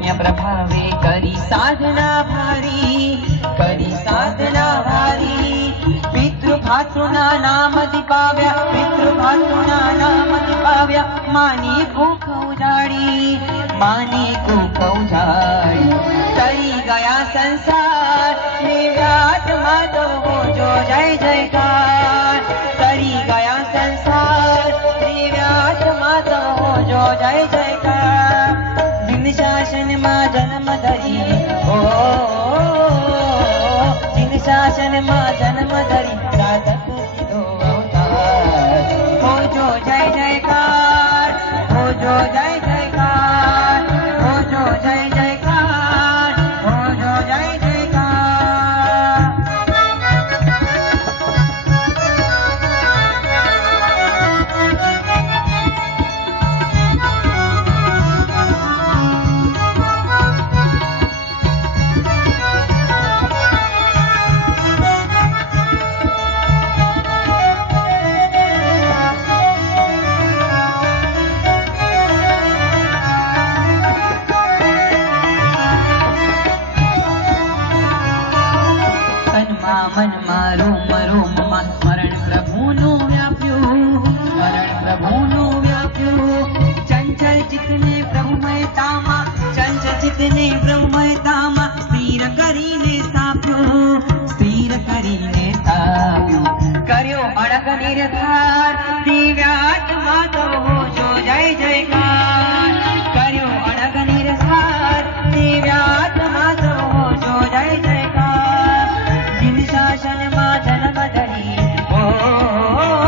पुण्य प्रभावे करी साधना भारी, करी साधना भारी। पितृभातृना नाम दीपाव्या, पितृभातृना नाम दीपाव्या। मानी कुख उजाड़ी, मानी कुख उजाड़ी। तरी गया संसार, निर्व्याज माधव हो जो जय जयकार। तरी गया संसार, निर्व्याज माधव हो जो जय जयकार। जिन शासन मां जन्म धरी, ओ जिन शासन मां जन्म धरी। साधक सिद्धो अवतार हो जो जय जयकार, हो जो जय जयकार, हो जो जय जयकार, हो जो जय जयकार। मन मारो मरो ममा स्मरण प्रभुनु व्याप्यो, स्मरण प्रभुनु व्याप्यो। चंचल चितने प्रभुमय तामा, चंचल चितने प्रभुमय तामा। स्थिर करीने स्थाप्यो, स्थिर करीने स्थाप्यो। कर्यो अड़क निर्धार, दिव्यात्मा तो